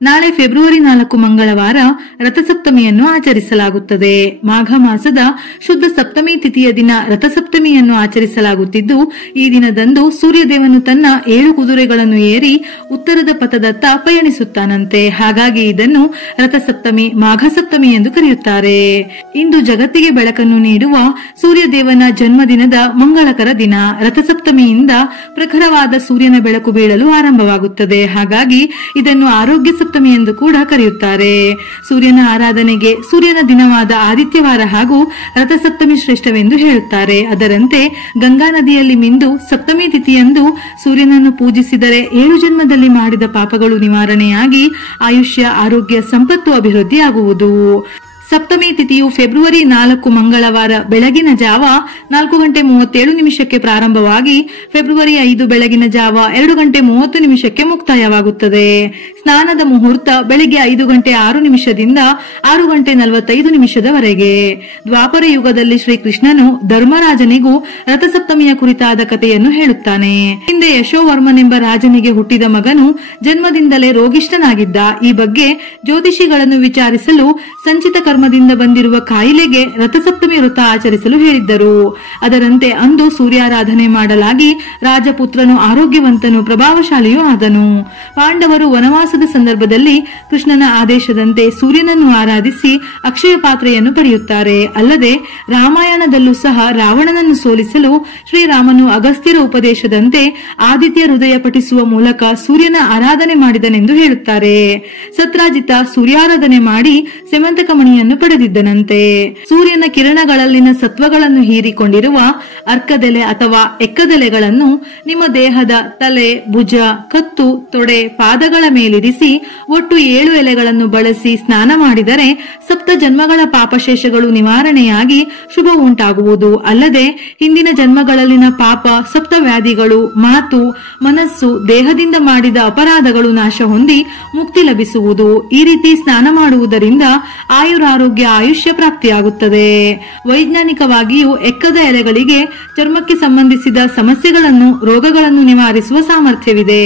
ನಾಳೆ ಫೆಬ್ರವರಿ 4 ಮಂಗಳವಾರ ರಥಸಪ್ತಮಿಯನ್ನು ಆಚರಿಸಲಾಗುತ್ತದೆ. ಮಾಘ ಮಾಸದ ಶುದ್ಧ ಸಪ್ತಮಿ ತಿಥಿಯ ದಿನ ರಥಸಪ್ತಮಿಯನ್ನು ಆಚರಿಸಲಾಗುತ್ತಿದ್ದು, ಈ ದಿನದಂದು ಸೂರ್ಯದೇವನು ತನ್ನ 7 ಕುದುರೆಗಳನ್ನು ಏರಿ ಉತ್ತರದ ಪಥದತ್ತ ಪಯಣಿಸುತ್ತಾನಂತೆ. ಹಾಗಾಗಿ ಇದನ್ನು ರಥಸಪ್ತಮಿ, ಮಾಘ ಸಪ್ತಮಿ ಎಂದು ಕರೆಯುತ್ತಾರೆ. ಇಂದು ಜಗತ್ತಿಗೆ ಬೆಳಕನ್ನು ನೀಡುವ ಸೂರ್ಯದೇವನ ಜನ್ಮದಿನದ ಮಂಗಳಕರ ದಿನ. ರಥಸಪ್ತಮಿಯಿಂದ ಪ್ರಖರವಾದ ಸೂರ್ಯನ ಬೆಳಕು ಬೀಳಲು ಆರಂಭವಾಗುತ್ತದೆ. ಹಾಗಾಗಿ ಇದನ್ನು ಆರೋಗ್ಯ ಸಪ್ತಮಿ ಎಂದು ಕೂಡ ಕರೆಯುತ್ತಾರೆ. ಸೂರ್ಯನ ಆರಾಧನೆಗೆ ಸೂರ್ಯನ ದಿನವಾದ ಆದಿತ್ಯವಾರ ಹಾಗೂ ರಥಸಪ್ತಮಿ ಶ್ರೇಷ್ಠವೆಂದು ಹೇಳುತ್ತಾರೆ. ಅದರಂತೆ ಗಂಗಾ ನದಿಯಲ್ಲಿ ಮಿಂದು ಸಪ್ತಮಿ ತಿಥಿಯಂದು ಸೂರ್ಯನನ್ನು ಪೂಜಿಸಿದರೆ 7 ಜನ್ಮದಲ್ಲಿ ಮಾಡಿದ ಪಾಪಗಳು ನಿವಾರಣೆಯಾಗಿ ಆಯುಷ್ಯ, ಆರೋಗ್ಯ, ಸಂಪತ್ತು ಅಭಿವೃದ್ಧಿಯಾಗುವುದು. ಸಪ್ತಮಿ ತಿಥಿಯು ಫೆಬ್ರವರಿ 4 ಮಂಗಳವಾರ ಬೆಳಗಿನ ಜಾವ 4:37 ಪ್ರಾರಂಭವಾಗಿ ಫೆಬ್ರವರಿ 5 ಬೆಳಗಿನ ಜಾವ 2:30 ಮುಕ್ತಾಯವಾಗುತ್ತದೆ. ಸ್ನಾನದ ಮುಹೂರ್ತ ಬೆಳಿಗ್ಗೆ 5:06 6:45 ದ್ವಾಪರ ಯುಗದಲ್ಲಿ ಶ್ರೀಕೃಷ್ಣನು ಧರ್ಮರಾಜನಿಗೂ ರಥಸಪ್ತಮಿಯ ಕುರಿತಾದ ಕಥೆಯನ್ನು ಹೇಳುತ್ತಾನೆ. ಹಿಂದೆ ಯಶೋವರ್ಮನೆಂಬ ರಾಜನಿಗೆ ಹುಟ್ಟಿದ ಮಗನು ಜನ್ಮದಿಂದಲೇ ರೋಗಿಷ್ಠನಾಗಿದ್ದ. ಈ ಬಗ್ಗೆ ಜ್ಯೋತಿಷಿಗಳನ್ನು ವಿಚಾರಿಸಲು ಸಂಚಿತ ಕರ್ಮದಿಂದ ಬಂದಿರುವ ಕಾಯಿಲೆಗೆ ರಥಸಪ್ತಮಿ ವ್ರತ ಆಚರಿಸಲು ಹೇಳಿದ್ದರು. ಅದರಂತೆ ಅಂದು ಸೂರ್ಯಾರಾಧನೆ ಮಾಡಲಾಗಿ ರಾಜಪುತ್ರನು ಆರೋಗ್ಯವಂತನು, ಪ್ರಭಾವಶಾಲಿಯೂ ಆದನು. ಪಾಂಡವರು ವನವಾಸದ ಸಂದರ್ಭದಲ್ಲಿ ಕೃಷ್ಣನ ಆದೇಶದಂತೆ ಸೂರ್ಯನನ್ನು ಆರಾಧಿಸಿ ಅಕ್ಷಯ ಪಾತ್ರೆಯನ್ನು ಪಡೆಯುತ್ತಾರೆ. ಅಲ್ಲದೆ ರಾಮಾಯಣದಲ್ಲೂ ಸಹ ರಾವಣನನ್ನು ಸೋಲಿಸಲು ಶ್ರೀರಾಮನು ಅಗಸ್ತ್ಯರ ಉಪದೇಶದಂತೆ ಆದಿತ್ಯ ಹೃದಯ ಪಠಿಸುವ ಮೂಲಕ ಸೂರ್ಯನ ಆರಾಧನೆ ಮಾಡಿದನೆಂದು ಹೇಳುತ್ತಾರೆ. ಸತ್ರಾಜಿತ ಸೂರ್ಯಾರಾಧನೆ ಮಾಡಿ ಸೆಮಂತಕಮಣಿಯನ್ನು ಪಡೆದಿದ್ದನಂತೆ. ಸೂರ್ಯನ ಕಿರಣಗಳಲ್ಲಿನ ಸತ್ವಗಳನ್ನು ಹೀರಿಕೊಂಡಿರುವ ಅರ್ಕದೆಲೆ ಅಥವಾ ಎಕ್ಕದೆಲೆಗಳನ್ನು ನಿಮ್ಮ ದೇಹದ ತಲೆ, ಭುಜ, ಕತ್ತು, ತೊಡೆ, ಪಾದಗಳ ಮೇಲಿರಿಸಿ ಒಟ್ಟು 7 ಎಲೆಗಳನ್ನು ಬಳಸಿ ಸ್ನಾನ ಮಾಡಿದರೆ ಸಪ್ತ ಜನ್ಮಗಳ ಪಾಪಶೇಷಗಳು ನಿವಾರಣೆಯಾಗಿ ಶುಭ ಉಂಟಾಗುವುದು. ಅಲ್ಲದೆ ಹಿಂದಿನ ಜನ್ಮಗಳಲ್ಲಿನ ಪಾಪ, ಸಪ್ತ ವ್ಯಾಧಿಗಳು, ಮಾತು, ಮನಸ್ಸು, ದೇಹದಿಂದ ಮಾಡಿದ ಅಪರಾಧಗಳು ನಾಶ ಹೊಂದಿ ಮುಕ್ತಿ ಲಭಿಸುವುದು. ಈ ರೀತಿ ಸ್ನಾನ ಮಾಡುವುದರಿಂದ ಆಯುರಾರೋಗ್ಯ, ಆಯುಷ್ಯ ಪ್ರಾಪ್ತಿಯಾಗುತ್ತದೆ. ವೈಜ್ಞಾನಿಕವಾಗಿಯೂ ಎಕ್ಕದ ಎಲೆಗಳಿಗೆ ಚರ್ಮಕ್ಕೆ ಸಂಬಂಧಿಸಿದ ಸಮಸ್ಯೆಗಳನ್ನು, ರೋಗಗಳನ್ನು ನಿವಾರಿಸುವ ಸಾಮರ್ಥ್ಯವಿದೆ.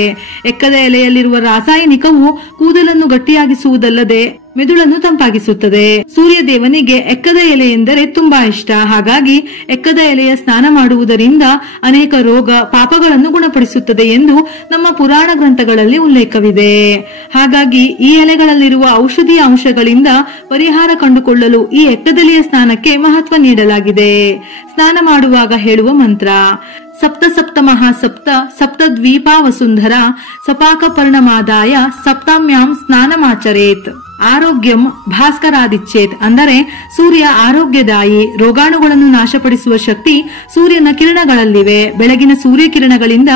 ಎಕ್ಕದ ಎಲೆಯಲ್ಲಿರುವ ರಾಸಾಯನಿಕವು ಕೂದಲನ್ನು ಗಟ್ಟಿಯಾಗಿಸುವುದಲ್ಲದೆ ಮೆದುಳನ್ನು ತಂಪಾಗಿಸುತ್ತದೆ. ಸೂರ್ಯ ದೇವನಿಗೆ ಎಕ್ಕದ ಎಲೆ ಎಂದರೆ ತುಂಬಾ ಇಷ್ಟ. ಹಾಗಾಗಿ ಎಕ್ಕದ ಎಲೆಯ ಸ್ನಾನ ಮಾಡುವುದರಿಂದ ಅನೇಕ ರೋಗ, ಪಾಪಗಳನ್ನು ಗುಣಪಡಿಸುತ್ತದೆ ಎಂದು ನಮ್ಮ ಪುರಾಣ ಗ್ರಂಥಗಳಲ್ಲಿ ಉಲ್ಲೇಖವಿದೆ. ಹಾಗಾಗಿ ಈ ಎಲೆಗಳಲ್ಲಿರುವ ಔಷಧೀಯ ಅಂಶಗಳಿಂದ ಪರಿಹಾರ ಕಂಡುಕೊಳ್ಳಲು ಈ ಎಕ್ಕದೆಲೆಯ ಸ್ನಾನಕ್ಕೆ ಮಹತ್ವ ನೀಡಲಾಗಿದೆ. ಸ್ನಾನ ಮಾಡುವಾಗ ಹೇಳುವ ಮಂತ್ರ: ಸಪ್ತ ಸಪ್ತ ಮಹಾಸಪ್ತ ಸಪ್ತದ್ವೀಪಾ ವಸುಂಧರ ಸಪಾಕ ಪರ್ಣಮಾದಾಯ ಸಪ್ತಾಮ್ಯಾಂ ಸ್ನಾನಮಾಚರೇತ್. ಆರೋಗ್ಯಂ ಭಾಸ್ಕರಾದಿಚ್ಛೇತ್. ಅಂದರೆ ಸೂರ್ಯ ಆರೋಗ್ಯದಾಯಿ, ರೋಗಾಣುಗಳನ್ನು ನಾಶಪಡಿಸುವ ಶಕ್ತಿ ಸೂರ್ಯನ ಕಿರಣಗಳಲ್ಲಿವೆ. ಬೆಳಗಿನ ಸೂರ್ಯ ಕಿರಣಗಳಿಂದ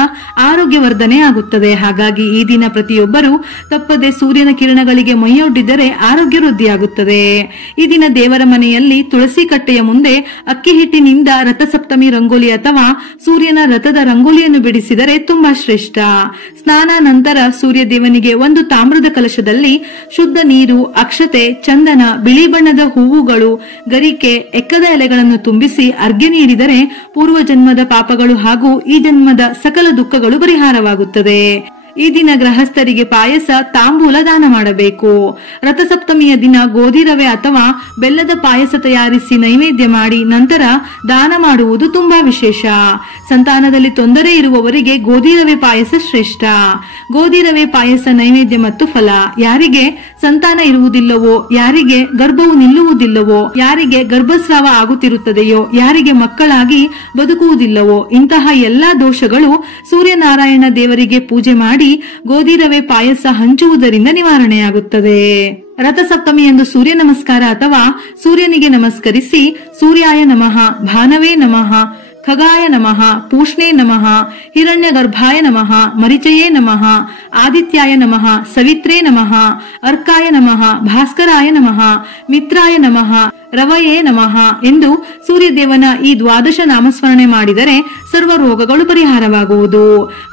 ಆರೋಗ್ಯವರ್ಧನೆ ಆಗುತ್ತದೆ. ಹಾಗಾಗಿ ಈ ದಿನ ಪ್ರತಿಯೊಬ್ಬರು ತಪ್ಪದೆ ಸೂರ್ಯನ ಕಿರಣಗಳಿಗೆ ಮೈಯೊಡ್ಡಿದರೆ ಆರೋಗ್ಯ ವೃದ್ಧಿಯಾಗುತ್ತದೆ. ಈ ದಿನ ದೇವರ ಮನೆಯಲ್ಲಿ ತುಳಸಿ ಕಟ್ಟೆಯ ಮುಂದೆ ಅಕ್ಕಿ ಹಿಟ್ಟಿನಿಂದ ರಥಸಪ್ತಮಿ ರಂಗೋಲಿ ಅಥವಾ ಸೂರ್ಯನ ರಥದ ರಂಗೋಲಿಯನ್ನು ಬಿಡಿಸಿದರೆ ತುಂಬಾ ಶ್ರೇಷ್ಠ. ಸ್ನಾನ ನಂತರ ಸೂರ್ಯ ದೇವನಿಗೆ ಒಂದು ತಾಮ್ರದ ಕಲಶದಲ್ಲಿ ಶುದ್ಧ ನೀರು, ಅಕ್ಷತೆ, ಚಂದನ, ಬಿಳಿ ಬಣ್ಣದ ಹೂವುಗಳು, ಗರಿಕೆ, ಎಕ್ಕದ ಎಲೆಗಳನ್ನು ತುಂಬಿಸಿ ಅರ್ಘ್ಯ ನೀಡಿದರೆ ಪೂರ್ವ ಜನ್ಮದ ಪಾಪಗಳು ಹಾಗೂ ಈ ಜನ್ಮದ ಸಕಲ ದುಃಖಗಳು ಪರಿಹಾರವಾಗುತ್ತದೆ. ಈ ದಿನ ಗೃಹಸ್ಥರಿಗೆ ಪಾಯಸ, ತಾಂಬೂಲ ದಾನ ಮಾಡಬೇಕು. ರಥಸಪ್ತಮಿಯ ದಿನ ಗೋಧಿ ರವೆ ಅಥವಾ ಬೆಲ್ಲದ ಪಾಯಸ ತಯಾರಿಸಿ ನೈವೇದ್ಯ ಮಾಡಿ ನಂತರ ದಾನ ಮಾಡುವುದು ತುಂಬಾ ವಿಶೇಷ. ಸಂತಾನದಲ್ಲಿ ತೊಂದರೆ ಇರುವವರಿಗೆ ಗೋಧಿ ರವೆ ಪಾಯಸ ಶ್ರೇಷ್ಠ. ಗೋಧಿ ರವೆ ಪಾಯಸ ನೈವೇದ್ಯ ಮತ್ತು ಫಲ: ಯಾರಿಗೆ ಸಂತಾನ ಇರುವುದಿಲ್ಲವೋ, ಯಾರಿಗೆ ಗರ್ಭವು ನಿಲ್ಲುವುದಿಲ್ಲವೋ, ಯಾರಿಗೆ ಗರ್ಭಸ್ರಾವ ಆಗುತ್ತಿರುತ್ತದೆಯೋ, ಯಾರಿಗೆ ಮಕ್ಕಳಾಗಿ ಬದುಕುವುದಿಲ್ಲವೋ, ಇಂತಹ ಎಲ್ಲಾ ದೋಷಗಳು ಸೂರ್ಯನಾರಾಯಣ ದೇವರಿಗೆ ಪೂಜೆ ಮಾಡಿ ಗೋಧಿ ರವೆ ಪಾಯಸ ಹಂಚುವುದರಿಂದ ನಿವಾರಣೆಯಾಗುತ್ತದೆ. ರಥಸಪ್ತಮಿ ಎಂದು ಸೂರ್ಯ ನಮಸ್ಕಾರ ಅಥವಾ ಸೂರ್ಯನಿಗೆ ನಮಸ್ಕರಿಸಿ ಸೂರ್ಯಾಯ ನಮಃ, ಭಾನವೇ ನಮಃ, ಖಗಾಯ ನಮಃ, ಪೂಷ್ಣೇ ನಮಃ, ಹಿರಣ್ಯಗರ್ಭಾಯ ನಮಃ, ಮರಿಚಯೇ ನಮಃ, ಆದಿತ್ಯಾಯ ನಮಃ, ಸವಿತ್ರೇ ನಮಃ, ಅರ್ಕಾಯ ನಮಃ, ಭಾಸ್ಕರಾಯ ನಮಃ, ಮಿತ್ರಾಯ ನಮಃ, ರವಯೇ ನಮಃ ಎಂದು ಸೂರ್ಯದೇವನ ಈ ದ್ವಾದಶ ನಾಮಸ್ಮರಣೆ ಮಾಡಿದರೆ ಸರ್ವ ರೋಗಗಳು ಪರಿಹಾರವಾಗುವುದು.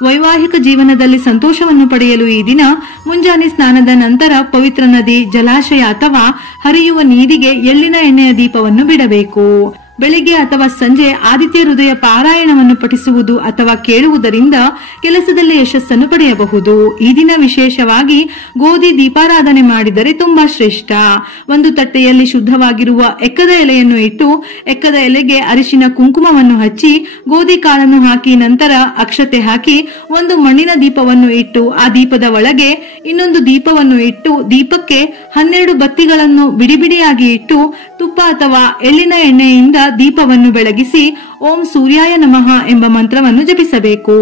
ವೈವಾಹಿಕ ಜೀವನದಲ್ಲಿ ಸಂತೋಷವನ್ನು ಪಡೆಯಲು ಈ ದಿನ ಮುಂಜಾನೆ ಸ್ನಾನದ ನಂತರ ಪವಿತ್ರ ನದಿ, ಜಲಾಶಯ ಅಥವಾ ಹರಿಯುವ ನೀರಿಗೆ ಎಳ್ಳಿನ ಎಣ್ಣೆಯ ದೀಪವನ್ನು ಬಿಡಬೇಕು. ಬೆಳಿಗ್ಗೆ ಅಥವಾ ಸಂಜೆ ಆದಿತ್ಯ ಹೃದಯ ಪಾರಾಯಣವನ್ನು ಪಠಿಸುವುದು ಅಥವಾ ಕೇಳುವುದರಿಂದ ಕೆಲಸದಲ್ಲಿ ಯಶಸ್ಸನ್ನು ಪಡೆಯಬಹುದು. ಈ ದಿನ ವಿಶೇಷವಾಗಿ ಗೋಧಿ ದೀಪಾರಾಧನೆ ಮಾಡಿದರೆ ತುಂಬಾ ಶ್ರೇಷ್ಠ. ಒಂದು ತಟ್ಟೆಯಲ್ಲಿ ಶುದ್ಧವಾಗಿರುವ ಎಕ್ಕದ ಎಲೆಯನ್ನು ಇಟ್ಟು ಎಕ್ಕದ ಎಲೆಗೆ ಅರಿಶಿನ ಕುಂಕುಮವನ್ನು ಹಚ್ಚಿ ಗೋಧಿ ಕಾಳನ್ನು ಹಾಕಿ ನಂತರ ಅಕ್ಷತೆ ಹಾಕಿ ಒಂದು ಮಣ್ಣಿನ ದೀಪವನ್ನು ಇಟ್ಟು ಆ ದೀಪದ ಒಳಗೆ ಇನ್ನೊಂದು ದೀಪವನ್ನು ಇಟ್ಟು ದೀಪಕ್ಕೆ 12 ಬತ್ತಿಗಳನ್ನು ಬಿಡಿಬಿಡಿಯಾಗಿ ಇಟ್ಟು ತುಪ್ಪ ಅಥವಾ ಎಳ್ಳಿನ ಎಣ್ಣೆಯಿಂದ ದೀಪವನ್ನು ಬೆಳಗಿಸಿ ಓಂ ಸೂರ್ಯಾಯ ನಮಃ ಎಂಬ ಮಂತ್ರವನ್ನು ಜಪಿಸಬೇಕು.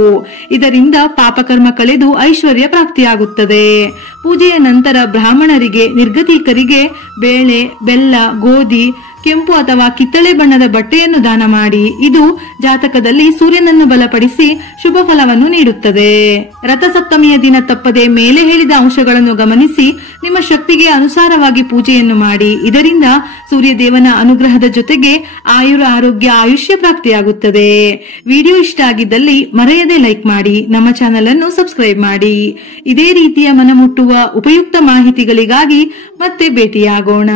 ಇದರಿಂದ ಪಾಪಕರ್ಮ ಕಳೆದು ಐಶ್ವರ್ಯ ಪ್ರಾಪ್ತಿಯಾಗುತ್ತದೆ. ಪೂಜೆಯ ನಂತರ ಬ್ರಾಹ್ಮಣರಿಗೆ, ನಿರ್ಗತಿಕರಿಗೆ ಬೇಳೆ, ಬೆಲ್ಲ, ಗೋಧಿ, ಕೆಂಪು ಅಥವಾ ಕಿತ್ತಳೆ ಬಣ್ಣದ ಬಟ್ಟೆಯನ್ನು ದಾನ ಮಾಡಿ. ಇದು ಜಾತಕದಲ್ಲಿ ಸೂರ್ಯನನ್ನು ಬಲಪಡಿಸಿ ಶುಭ ಫಲವನ್ನು ನೀಡುತ್ತದೆ. ರಥಸಪ್ತಮಿಯ ದಿನ ತಪ್ಪದೆ ಮೇಲೆ ಹೇಳಿದ ಅಂಶಗಳನ್ನು ಗಮನಿಸಿ ನಿಮ್ಮ ಶಕ್ತಿಗೆ ಅನುಸಾರವಾಗಿ ಪೂಜೆಯನ್ನು ಮಾಡಿ. ಇದರಿಂದ ಸೂರ್ಯದೇವನ ಅನುಗ್ರಹದ ಜೊತೆಗೆ ಆಯುರ, ಆರೋಗ್ಯ, ಆಯುಷ್ಯ ಪ್ರಾಪ್ತಿಯಾಗುತ್ತದೆ. ವಿಡಿಯೋ ಇಷ್ಟ ಆಗಿದ್ದಲ್ಲಿ ಮರೆಯದೆ ಲೈಕ್ ಮಾಡಿ, ನಮ್ಮ ಚಾನೆಲ್ ಅನ್ನು ಸಬ್ಸ್ಕ್ರೈಬ್ ಮಾಡಿ. ಇದೇ ರೀತಿಯ ಮನಮುಟ್ಟುವ ಉಪಯುಕ್ತ ಮಾಹಿತಿಗಳಿಗಾಗಿ ಮತ್ತೆ ಭೇಟಿಯಾಗೋಣ.